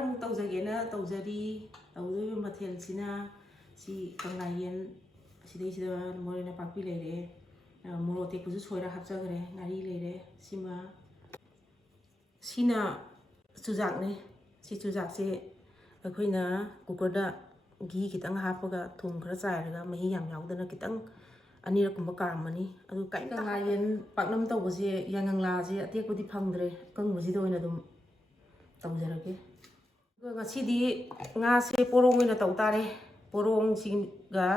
ꯈꯔ ꯑꯃꯨꯛ ꯇꯧꯖꯒꯦꯅ ꯇꯧꯖꯔꯤ. ꯇꯧꯗꯣꯏꯕ ꯃꯊꯦꯜꯁꯤꯅ ꯁꯤ ꯀꯪꯂꯥ ꯌꯦꯟ ꯁꯤꯗꯩꯁꯤꯗ ꯃꯔꯣꯏ ꯅꯄꯥꯛꯄꯤ ꯂꯩꯔꯦ, ꯃꯣꯔꯣꯛ ꯑꯇꯦꯛꯄꯁꯨ ꯁꯣꯏꯔ ꯍꯥꯞꯆꯈ꯭ꯔꯦ, ꯉꯥꯔꯤ ꯂꯩꯔꯦ, ꯁꯤꯅ ꯆꯨꯖꯥꯛꯅꯦ. ꯁꯤ ꯆꯨꯖꯥꯛꯁꯦ ꯑꯩꯈꯣꯏꯅ ꯀꯨꯀꯔꯗ ꯘꯤ ꯈꯤꯇꯪ ꯍꯥꯞꯄꯒ ꯊꯨꯝ ꯈꯔ ꯆꯥꯏꯔꯒ ꯃꯍꯤ ꯌꯥꯝ ꯌꯥꯎꯗꯅ ꯈꯤꯇꯪ ꯑꯅꯤꯔꯛꯀꯨꯝꯕ ꯀꯥꯝꯃꯅꯤ. ꯑꯗꯨ ꯀꯪꯂꯥ ꯌꯦꯟ ꯄꯥꯛꯅꯝ ꯇꯧꯕꯁꯦ ꯌꯥꯏꯉꯪꯂꯥꯁꯦ ꯑꯇꯦꯛꯄꯗꯤ ꯐꯪꯗ꯭ꯔꯦ, ꯑꯀꯪꯕꯁꯤꯗ ꯑꯣꯏꯅ ꯑꯗꯨꯝ ꯇꯧꯖꯔꯒꯦ. ꯑꯗꯨꯒ ꯉꯁꯤꯗꯤ ꯉꯥꯁꯦ ꯄꯣꯔꯣꯡ ꯑꯣꯏꯅ ꯇꯧ ꯇꯥꯔꯦ. ꯄꯣꯔꯣꯡꯁꯤꯒ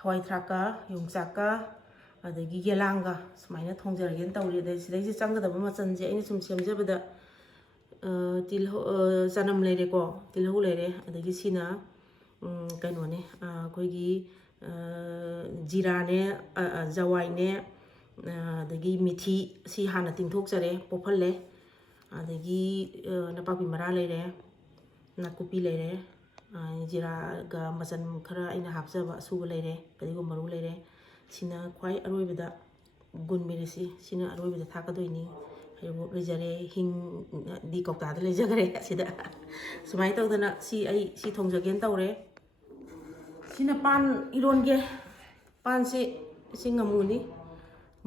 ꯍꯋꯥꯏ ꯊꯔꯥꯛꯀ ꯌꯣꯡꯆꯥꯛꯀ ꯑꯗꯒꯤ ꯌꯦꯂꯥꯡꯒ ꯁꯨꯃꯥꯏꯅ ꯊꯣꯡꯖꯔꯒꯦꯅ ꯇꯧꯔꯤ. ꯑꯗꯩ ꯁꯤꯗꯩꯁꯤ ꯆꯪꯒꯗꯕ ꯃꯆꯜꯁꯦ ꯑꯩꯅ ꯁꯨꯝ ꯁꯦꯝꯖꯕꯗ ꯆꯅꯝ ꯂꯩꯔꯦꯀꯣ, ꯇꯤꯜꯍꯧ ꯂꯩꯔꯦ, ꯑꯗꯒꯤ ꯁꯤꯅ ꯀꯩꯅꯣꯅꯦ, ꯑꯩꯈꯣꯏꯒꯤ ꯖꯤꯔꯥꯅꯦ, ꯖꯋꯥꯏꯅꯦ, ꯑꯗꯒꯤ ꯃꯤꯊꯤ ꯁꯤ ꯍꯥꯟꯅ ꯇꯤꯡꯊꯣꯛꯆꯔꯦ, ꯄꯣꯞꯍꯜꯂꯦ. ꯑꯗꯒꯤ ꯅꯄꯥꯛꯄꯤ ꯃꯔꯥ ꯂꯩꯔꯦ, ꯅꯥꯀꯨꯞꯄꯤ ꯂꯩꯔꯦ, ꯖꯤꯔꯥꯒ ꯃꯆꯜ ꯈꯔ ꯑꯩꯅ ꯍꯥꯞꯆꯕ ꯑꯁꯨꯕ ꯂꯩꯔꯦ, ꯐꯗꯤꯒꯣꯝ ꯃꯔꯨ ꯂꯩꯔꯦ. ꯁꯤꯅ ꯈ꯭ꯋꯥꯏ ꯑꯔꯣꯏꯕꯗ ꯒꯨꯟ ꯃꯦꯔꯤꯁꯤ ꯁꯤꯅ ꯑꯔꯣꯏꯕꯗ ꯊꯥꯛꯀꯗꯣꯏꯅꯤ. ꯍꯩꯔꯤꯕꯣꯞ ꯂꯩꯖꯔꯦ, ꯍꯤꯡꯗꯤ ꯀꯧꯇꯥꯗ ꯂꯩꯖꯈ꯭ꯔꯦ ꯑꯁꯤꯗ. ꯁꯨꯃꯥꯏꯅ ꯇꯧꯗꯅ ꯑꯩ ꯁꯤ ꯊꯣꯡꯖꯒꯦꯅ ꯇꯧꯔꯦ. ꯁꯤꯅ ꯄꯥꯟ ꯏꯔꯣꯟꯒꯦ. ꯄꯥꯟꯁꯤ ꯏꯁꯤꯡ ꯉꯃꯨꯅꯤ.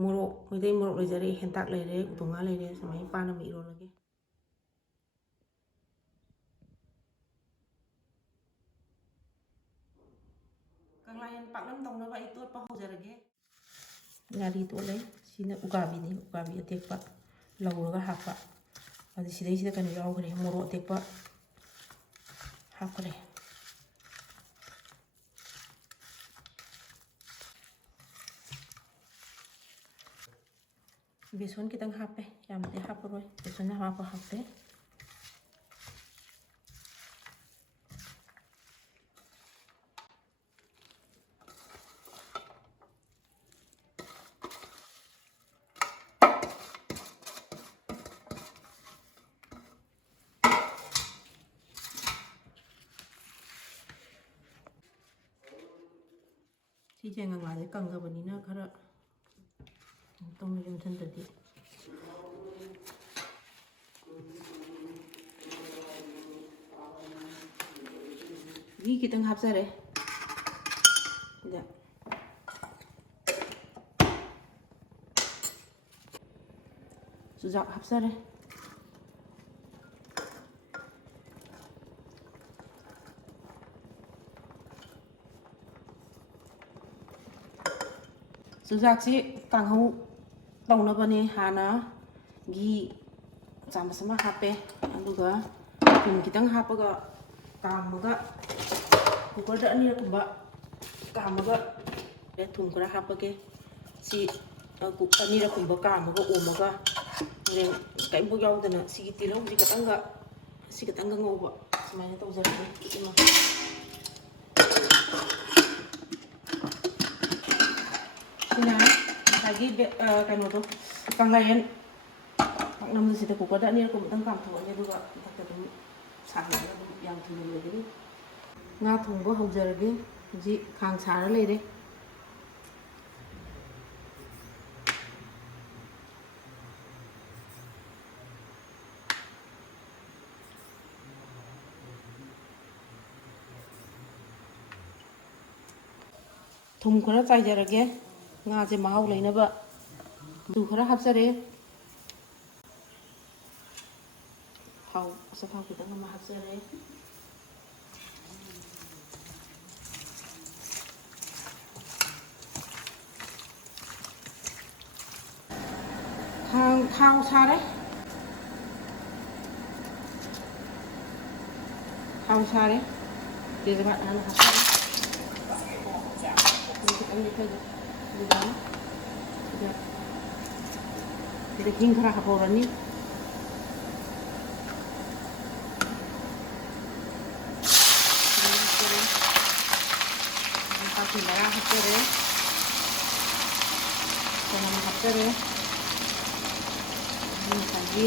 ꯃꯣꯔꯣꯛ, ꯃꯩꯇꯩ ꯃꯣꯔꯣꯛ ꯂꯩꯖꯔꯦ, ꯍꯦꯟꯇꯥꯛ ꯂꯩꯔꯦ, ꯎꯇꯣꯡꯉꯥ ꯂꯩꯔꯦ. ꯁꯨꯃꯥꯏꯅ ꯄꯥꯟ ꯑꯃ ꯏꯔꯣꯜꯂꯒꯦ. ꯀꯪꯂꯥ ꯌꯦꯟ ꯄꯥꯛꯅꯝ ꯇꯧꯅꯕ ꯑꯩ ꯇꯣꯠꯄ ꯍꯧꯖꯔꯒꯦ. ꯉꯥꯔꯤ ꯇꯣꯠꯂꯦ. ꯁꯤꯅ ꯎꯀꯥꯕꯤꯅꯤ, ꯎꯀꯥꯕꯤ ꯑꯇꯦꯛꯄ ꯂꯧꯔꯒ ꯍꯥꯞꯄ. ꯑꯗꯨ ꯁꯤꯗꯩꯁꯤꯗ ꯀꯩꯅꯣ ꯌꯥꯎꯈ꯭ꯔꯦ, ꯃꯣꯔꯣꯛ ꯑꯇꯦꯛꯄ ꯍꯥꯞꯈ꯭ꯔꯦ. ꯕꯦꯁꯣꯟ ꯈꯤꯇꯪ ꯍꯥꯞꯄꯦ, ꯌꯥꯝꯅꯗꯤ ꯍꯥꯞꯄꯔꯣꯏ, ꯕꯦꯁꯣꯟ ꯍꯥꯞꯄ ꯍꯥꯞꯄꯦ. ꯁꯤ ꯌꯥꯏꯉꯪꯂꯥꯁꯦ ꯀꯪꯉꯕꯅꯤꯅ ꯈꯔ ꯇꯧꯅ ꯌꯣꯝꯁꯤꯟꯗ꯭ꯔꯗꯤ. ꯘꯤ ꯈꯤꯇꯪ ꯍꯥꯞꯆꯔꯦ. ꯁꯤꯗ ꯆꯨꯖꯥꯛ ꯍꯥꯞꯆꯔꯦ. ꯆꯨꯖꯥꯛꯁꯤ ꯀꯥꯡꯍꯧ ꯇꯧꯅꯕꯅꯦ. ꯍꯥꯟꯅ ꯘꯤ ꯆꯥꯃꯁ ꯑꯃ ꯍꯥꯞꯄꯦ, ꯑꯗꯨꯒ ꯊꯨꯝ ꯈꯤꯇꯪ ꯍꯥꯞꯄꯒ ꯀꯥꯝꯃꯒ ꯀꯨꯀꯔꯗ ꯑꯅꯤꯔꯛꯀꯨꯝꯕ ꯀꯥꯝꯃꯒ ꯊꯨꯝ ꯈꯔ ꯍꯥꯞꯄꯒꯦ. ꯁꯤ ꯑꯅꯤꯔꯛꯀꯨꯝꯕ ꯀꯥꯝꯃꯒ ꯑꯣꯝꯃꯒ ꯍꯣꯔꯦꯟ ꯀꯔꯤꯝꯐꯥꯎ ꯌꯥꯎꯗꯅ ꯁꯤꯒꯤ ꯇꯤꯜꯍꯧꯁꯤ ꯈꯤꯇꯪꯒ ꯉꯧꯕ. ꯁꯨꯃꯥꯏꯅ ꯇꯧꯖꯔꯒꯦ. ꯁꯤꯅ ꯉꯁꯥꯏꯒꯤ ꯀꯩꯅꯣꯗꯣ, ꯀꯪꯂꯥ ꯌꯦꯟ ꯄꯥꯛꯅꯝꯁꯤꯗ ꯀꯨꯀꯔꯗ ꯑꯅꯤꯔꯛꯀꯨꯝꯕꯇꯪ ꯀꯥꯝꯊꯣꯛꯑꯅꯤ, ꯑꯗꯨꯒ ꯃꯊꯛꯇ ꯑꯗꯨꯝ ꯁꯥꯍꯜꯂꯒ ꯑꯗꯨꯝ ꯌꯥꯝ ꯊꯨꯅ ꯂꯣꯏꯒꯅꯤ. ꯉꯥ ꯊꯣꯡꯕ ꯍꯧꯖꯔꯒꯦ. ꯍꯧꯖꯤꯛ ꯈꯥꯡ ꯁꯥꯔ ꯂꯩꯔꯦ. ꯊꯨꯝ ꯈꯔ ꯆꯥꯏꯖꯔꯒꯦ, ꯉꯥꯁꯦ ꯃꯍꯥꯎ ꯂꯩꯅꯕ. ꯊꯨꯝ ꯈꯔ ꯍꯥꯞꯆꯔꯦ. ꯑꯆꯥꯊꯥꯎ ꯈꯤꯇꯪ ꯑꯃ ꯍꯥꯞꯆꯔꯦ. ꯊꯥꯎ ꯁꯥꯔꯦ. ꯊꯥꯎ ꯁꯥꯔꯦ. ꯇꯦꯖꯄꯥꯠ ꯍꯥꯟꯅ ꯍꯥꯞꯆꯔꯦ. ꯁꯤꯗ ꯍꯤꯡ ꯈꯔ ꯍꯥꯞꯍꯧꯔꯅꯤ. ꯅꯄꯥꯛꯄꯤ ꯃꯔꯥ ꯍꯥꯞꯆꯔꯦ. ꯆꯅꯝ ꯍꯥꯞꯆꯔꯦ. ꯉꯁꯥꯏꯒꯤ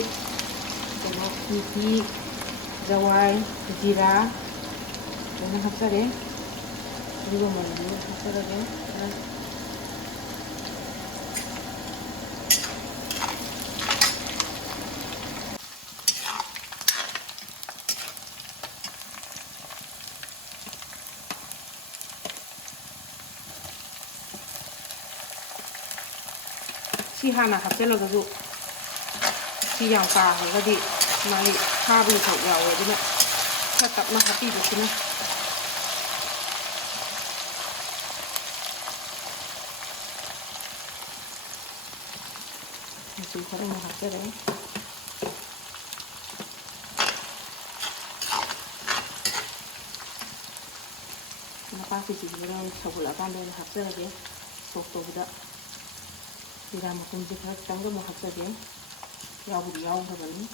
ꯀꯩꯅꯣ ꯃꯤꯊꯤ, ꯖꯋꯥꯏ, ꯖꯤꯔꯥ ꯂꯣꯏꯅ ꯍꯥꯞꯆꯔꯦ. ꯑꯗꯨꯒ ꯃꯔꯨ ꯍꯥꯞꯆꯔꯒꯦ. ꯁꯤ ꯍꯥꯟꯅ ꯍꯥꯞꯆꯤꯜꯂꯒꯁꯨ ꯁꯤ ꯌꯥꯝ ꯀꯥꯈ꯭ꯔꯒꯗꯤ ꯃꯥꯒꯤ ꯈꯥꯕꯒꯤ ꯁꯔꯨꯛ ꯌꯥꯎꯋꯦ ꯑꯗꯨꯅ ꯈꯔ ꯇꯞꯅ ꯍꯥꯞꯄꯤꯕꯁꯤꯅ ꯃꯆꯨ ꯈꯔ ꯑꯃꯨꯛ ꯍꯥꯞꯆꯔꯦ ꯅꯄꯥꯛꯄꯤꯁꯤꯁꯨ ꯈꯔ ꯁꯧꯒꯠꯂꯛꯑꯀꯥꯟꯗ ꯑꯣꯏꯅ ꯍꯥꯞꯆꯔꯒꯦ ꯁꯣꯛ ꯇꯧꯕꯗ ꯖꯤꯔꯥ ꯃꯄꯨꯝꯁꯦ ꯈꯔ ꯈꯤꯇꯪꯒ ꯑꯃꯨꯛ ꯍꯥꯞꯆꯒꯦ ꯌꯥꯎꯕꯨꯗꯤ ꯌꯥꯎꯈ꯭ꯔꯕꯅꯤ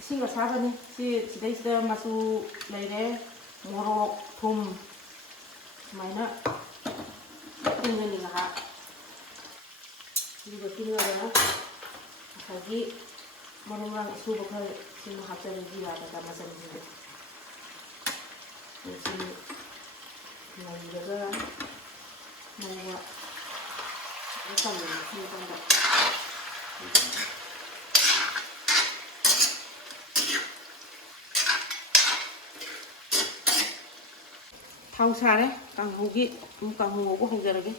ꯏꯁꯤꯡ ꯑꯁꯥꯕꯅꯤ ꯁꯤꯗꯩꯁꯤꯗ ꯃꯆꯨ ꯂꯩꯔꯦ ꯃꯣꯔꯣꯛ ꯊꯨꯝ ꯁꯨꯃꯥꯏꯅ ꯇꯤꯡꯒꯅꯤ ꯉꯥꯏꯍꯥꯛ ꯑꯗꯨꯒ ꯇꯤꯡꯉꯒ ꯉꯁꯥꯏꯒꯤ ꯃꯔꯨ ꯃꯔꯥꯡ ꯑꯁꯨꯕ ꯈꯔ ꯁꯤꯃ ꯍꯥꯞꯆꯔꯦ ꯖꯤꯔꯥꯒ ꯃꯆꯜꯁꯤꯡꯁꯦ ꯁꯤ ꯉꯧꯔꯒ ꯉꯧꯕ ꯇꯧꯒꯅꯤ ꯁꯤ ꯃꯇꯝꯗ ꯊꯥꯎ ꯁꯥꯔꯦ ꯀꯥꯡꯍꯧꯒꯤ ꯀꯥꯡꯍꯧ ꯉꯧꯕ ꯍꯧꯖꯔꯒꯦ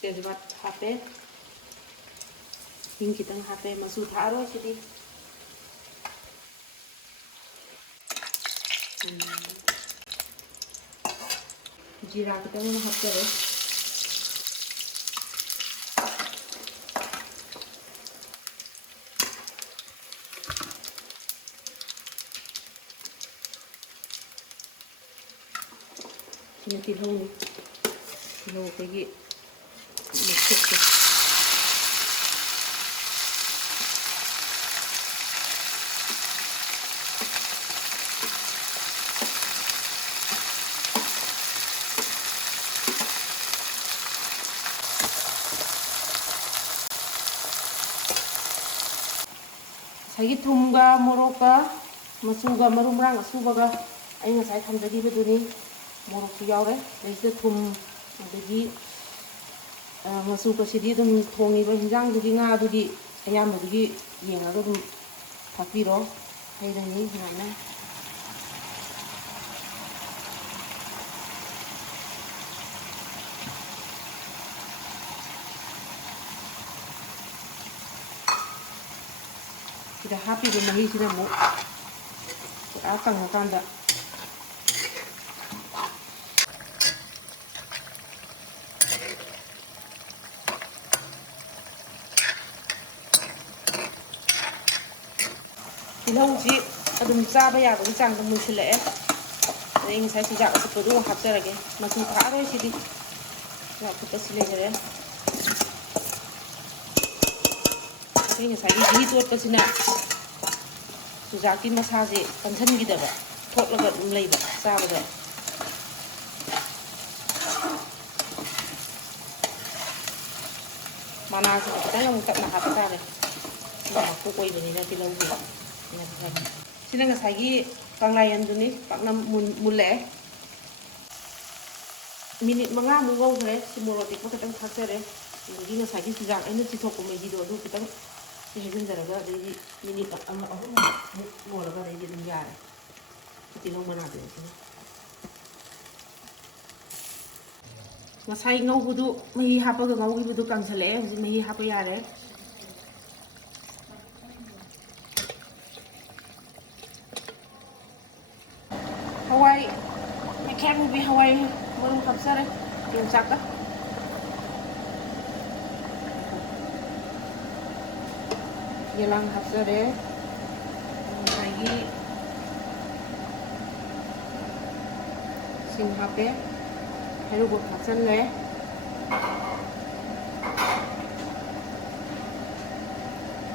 तेजपात हापे हिंग खितंग हापे मसू थारोय सिदी जीरा खितंग हापरे सिने तिलौनी तिलौ पेगी मिक्स ꯉꯁꯥꯏꯒꯤ ꯊꯨꯝꯒ ꯃꯣꯔꯣꯛꯀ ꯃꯆꯨꯒ ꯃꯔꯨ ꯃꯔꯥꯡ ꯑꯁꯨꯕꯒ ꯑꯩ ꯉꯁꯥꯏ ꯊꯝꯖꯈꯤꯕꯗꯨꯅꯤ ꯃꯣꯔꯣꯛꯁꯨ ꯌꯥꯎꯔꯦ ꯑꯗꯩꯁꯤꯗ ꯊꯨꯝ ꯑꯗꯒꯤ ꯃꯆꯨꯒꯁꯤꯗꯤ ꯑꯗꯨꯝ ꯊꯣꯡꯉꯤꯕ ꯍꯤꯟꯖꯥꯡꯗꯨꯒꯤ ꯉꯥꯗꯨꯒꯤ ꯑꯌꯥꯝꯕꯗꯨꯒꯤ ꯌꯦꯡꯉꯒ ꯑꯗꯨꯝ ꯊꯥꯛꯄꯤꯔꯣ ꯍꯩꯔꯅꯤ ꯁꯨꯃꯥꯏꯅ ꯁꯤꯗ ꯍꯥꯞꯄꯤꯕ ꯃꯍꯤꯁꯤꯅ ꯑꯃꯨꯛ ꯄꯨꯔꯥ ꯀꯪꯉꯀꯥꯟꯗ ꯇꯤꯜꯍꯧꯁꯤ ꯑꯗꯨꯝ ꯆꯥꯕ ꯌꯥꯕꯒꯤ ꯆꯥꯡꯗ ꯃꯨꯟꯁꯤꯜꯂꯛꯑꯦ ꯑꯗꯩ ꯉꯁꯥꯏ ꯆꯨꯖꯥꯛ ꯑꯐꯨꯠꯄꯗꯨ ꯍꯥꯞꯆꯔꯒꯦ ꯃꯆꯨ ꯊꯥꯛꯑꯔꯣꯏ ꯁꯤꯗꯤ ꯆꯨꯖꯥꯛ ꯑꯐꯨꯠꯄꯁꯤ ꯂꯩꯖꯔꯦ ꯑꯩ ꯉꯁꯥꯏꯒꯤ ꯘꯤ ꯇꯣꯠꯄꯁꯤꯅ ꯆꯨꯖꯥꯛꯀꯤ ꯃꯁꯥꯁꯦ ꯀꯟꯁꯤꯟꯈꯤꯗꯕ ꯊꯣꯠꯂꯒ ꯑꯗꯨꯝ ꯂꯩꯕ ꯆꯥꯕꯗ ꯃꯅꯥꯁꯤꯅ ꯈꯤꯇꯪ ꯑꯃꯨꯛ ꯇꯞꯅ ꯍꯥꯞꯄ ꯇꯥꯔꯦ ꯃꯀꯨꯞ ꯑꯣꯏꯕꯅꯤꯅ ꯇꯤꯜꯍꯧꯁꯦ ꯁꯤꯅ ꯉꯁꯥꯏꯒꯤ ꯀꯪꯂꯥꯌꯦꯟꯗꯨꯅꯤ ꯄꯥꯛꯅꯝ ꯃꯨꯜꯂꯛꯑꯦ ꯃꯤꯅꯤꯠ 5ꯃꯨꯛ ꯉꯧꯈ꯭ꯔꯦ ꯁꯤ ꯃꯣꯔꯣꯛ ꯑꯇꯦꯛꯄ ꯈꯤꯇꯪ ꯊꯥꯛꯆꯔꯦ ꯑꯗꯒꯤ ꯉꯁꯥꯏꯒꯤ ꯆꯨꯖꯥꯛ ꯑꯩꯅ ꯆꯤꯊꯣꯛꯄ ꯃꯍꯤꯗꯣ ꯑꯗꯨ ꯈꯤꯇꯪ ꯍꯩꯖꯤꯟꯖꯔꯒ ꯑꯗꯩꯗꯤ ꯃꯤꯅꯤꯠ 1-2ꯃꯨꯛ ꯂꯣꯏꯔꯒ ꯑꯗꯩꯗꯤ ꯑꯗꯨꯝ ꯌꯥꯔꯦ ꯇꯤꯜꯍꯧ ꯃꯅꯥꯗꯨꯅꯤ ꯁꯤꯅ ꯉꯁꯥꯏ ꯉꯧꯕꯗꯨ ꯃꯍꯤ ꯍꯥꯞꯄꯒ ꯉꯧꯈꯤꯕꯗꯨ ꯀꯪꯁꯤꯜꯂꯛꯑꯦ ꯍꯧꯖꯤꯛ ꯃꯍꯤ ꯍꯥꯞꯄ ꯌꯥꯔꯦ ꯍꯋꯥꯏ ꯃꯩꯈꯦꯠꯃꯨꯕꯤ ꯍꯋꯥꯏ ꯃꯔꯨ ꯍꯥꯞꯆꯔꯦ ꯌꯣꯡꯆꯥꯛꯀ ꯌꯦꯂꯥꯡ ꯍꯥꯞꯆꯔꯦ ꯉꯁꯥꯏꯒꯤ ꯁꯤꯡ ꯍꯥꯞꯄꯦ ꯍꯩꯔꯤꯕꯣꯞ ꯍꯥꯞꯆꯜꯂꯦ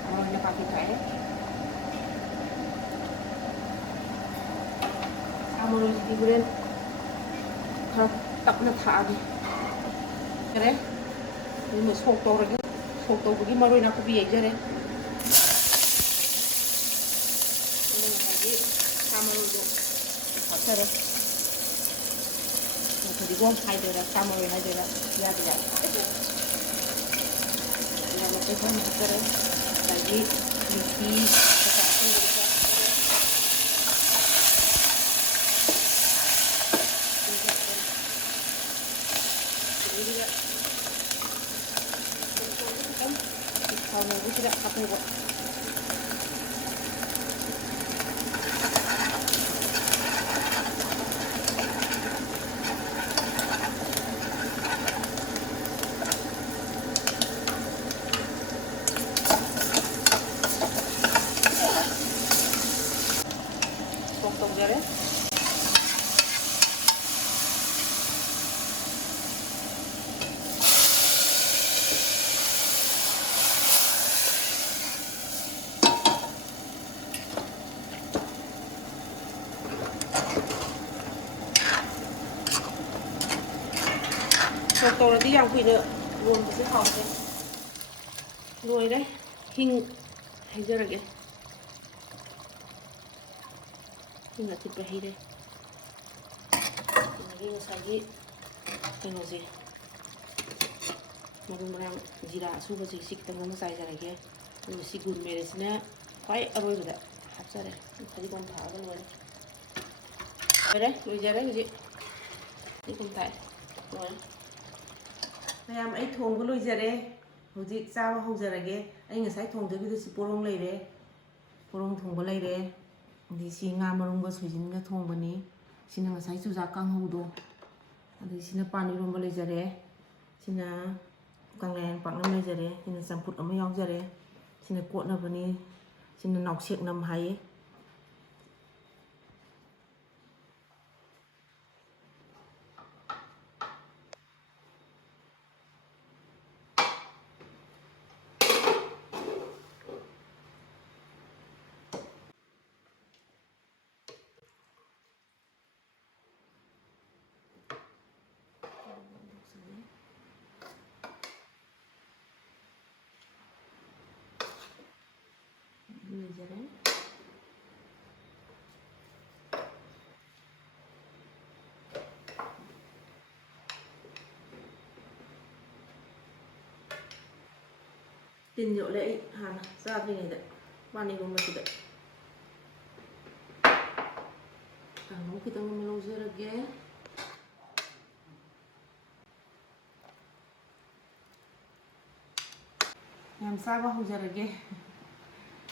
ꯃꯔꯣꯏ ꯅꯄꯥꯛꯄꯤ ꯊꯥꯛꯑꯦ ꯁꯥ ꯃꯔꯣꯏꯁꯤꯗꯤ ꯍꯣꯔꯦꯟ ꯈꯔ ꯇꯞꯅ ꯊꯥꯛꯑꯒꯦ ꯌꯥꯔꯦ ꯑꯗꯨꯅ ꯁꯣꯛ ꯇꯧꯔꯒ ꯁꯣꯛ ꯇꯧꯕꯒꯤ ꯃꯔꯣꯏ ꯅꯥꯀꯨꯞꯄꯤ ꯌꯩꯖꯔꯦ ꯑꯗꯨꯒ ꯉꯁꯥꯏꯒꯤ ꯁꯥ ꯃꯔꯣꯏꯗꯣ ꯍꯥꯞꯆꯔꯦ ꯐꯗꯤꯒꯣꯝ ꯍꯥꯏꯗꯣꯏꯔꯥ ꯁꯥ ꯃꯔꯣꯏ ꯍꯥꯏꯗꯣꯏꯔꯥ ꯌꯥꯗꯤ ꯌꯥꯏ ꯌꯥꯝꯅ ꯈꯔ ꯍꯥꯞꯆꯔꯦꯉꯁꯥꯏꯒꯤ ꯃꯤꯊꯤ ꯀꯩꯀꯥ ꯑꯁꯪꯕꯗꯣ ꯈꯔ ꯑꯗꯨꯒ ꯈꯤꯇꯪ ꯊꯥꯎ ꯉꯧꯕꯁꯤꯗ ꯍꯥꯞꯄꯤꯕ ꯁꯣꯛ ꯇꯧꯖꯔꯦ ꯁꯣꯛ ꯇꯧꯔꯗꯤ ꯌꯥꯝ ꯀꯨꯏꯅ ꯂꯣꯟꯕꯁꯦ ꯍꯥꯎꯇꯦ ꯂꯣꯏꯔꯦ ꯍꯤꯡ ꯍꯩꯖꯔꯒꯦ ꯍꯤꯡ ꯑꯊꯤꯠꯄ ꯍꯩꯔꯦ ꯑꯗꯒꯤ ꯉꯁꯥꯏꯒꯤ ꯀꯩꯅꯣꯁꯦ ꯃꯔꯨ ꯃꯔꯥꯡ ꯖꯤꯔꯥ ꯑꯁꯨꯕꯁꯦ ꯁꯤ ꯈꯤꯇꯪ ꯑꯃ ꯆꯥꯏꯖꯔꯒꯦ ꯑꯗꯨꯒ ꯁꯤ ꯒꯨꯔ ꯃꯦꯔꯦꯠꯁꯤꯅ ꯈ꯭ꯋꯥꯏ ꯑꯔꯣꯏꯕꯗ ꯍꯥꯞꯆꯔꯦ ꯐꯗꯤꯒꯣꯝ ꯊꯥꯛꯑꯒ ꯂꯣꯏꯔꯦ ꯂꯣꯏꯖꯔꯦ ꯍꯧꯖꯤꯛ ꯐꯗꯤꯒꯣꯝ ꯊꯥꯛꯑꯦ ꯂꯣꯏꯔꯦ ꯃꯌꯥꯝ ꯑꯩ ꯊꯣꯡꯕ ꯂꯣꯏꯖꯔꯦ ꯍꯧꯖꯤꯛ ꯆꯥꯕ ꯍꯧꯖꯔꯒꯦ ꯑꯩ ꯉꯁꯥꯏ ꯊꯣꯡꯖꯈꯤꯕꯗꯨ ꯁꯤ ꯄꯣꯔꯣꯡ ꯂꯩꯔꯦ ꯄꯣꯔꯣꯡ ꯊꯣꯡꯕ ꯂꯩꯔꯦ ꯑꯗꯩ ꯁꯤ ꯉꯥ ꯃꯔꯨꯝꯒ ꯁꯣꯏꯖꯤꯟꯒ ꯊꯣꯡꯕꯅꯤ ꯁꯤꯅ ꯉꯁꯥꯏ ꯆꯨꯖꯥꯛ ꯀꯥꯡꯍꯧꯗꯣ ꯑꯗꯩ ꯁꯤꯅ ꯄꯥꯟ ꯏꯔꯣꯝꯕ ꯂꯩꯖꯔꯦ ꯁꯤꯅ ꯀꯪꯂꯥꯌꯦꯟ ꯄꯥꯛꯅꯝ ꯂꯩꯖꯔꯦ ꯁꯤꯅ ꯆꯝꯐꯨꯠ ꯑꯃ ꯌꯥꯎꯖꯔꯦ ꯁꯤꯅ ꯀꯣꯠꯅꯕꯅꯤ ꯁꯤꯅ ꯅꯥꯎꯁꯦꯛꯅꯝ ꯍꯥꯏꯌꯦ leyere tin nhựa lệ hàn ra bên này đấy ban này cũng masih đấy kalau kita memeluzur lagi yang sabar hujar lagi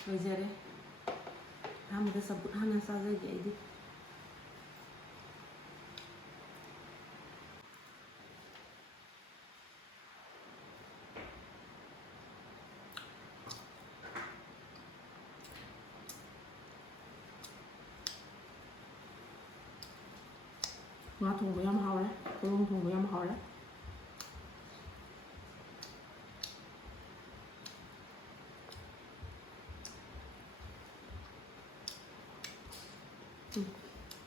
hujar ham dah sebut hana saja jadi ngã thùng với em hầu đấy thùng với em hầu đấy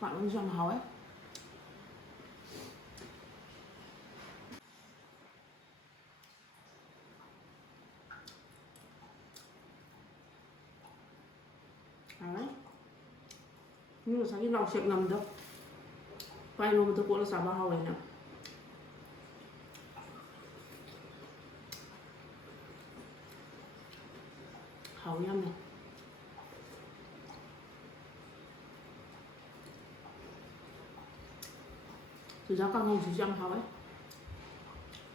bạn cũng dọn hầu ấy đấy nhưng mà sao cái lòng sẹo ngầm được quay luôn tôi cũng là xả bao hầu này nè hầu nhâm này chú giáo càng hồng chú chăm hầu ấy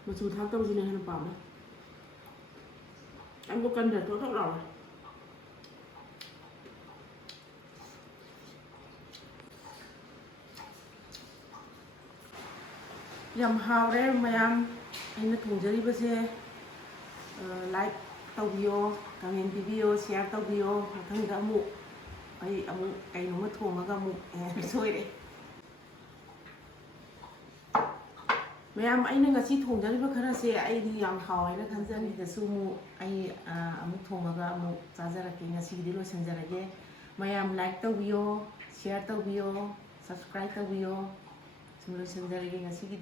mà chú thang tâm gì này là bảo này em có cân để tôi thóc đỏ này yam hawre mayam aina thongjaribase like tawbiyo comment video share tawbiyo mathang da amu ai amu kainoma thongaga amu soire mayam aina ngasi thongjariba khara se ai di yam hawaina khanjani da sumu ai amu thongaga amu chajarake ngasi di lo sanjarage mayam like tawbiyo share tawbiyo subscribe tawbiyo sumlo sanjarage ngasi di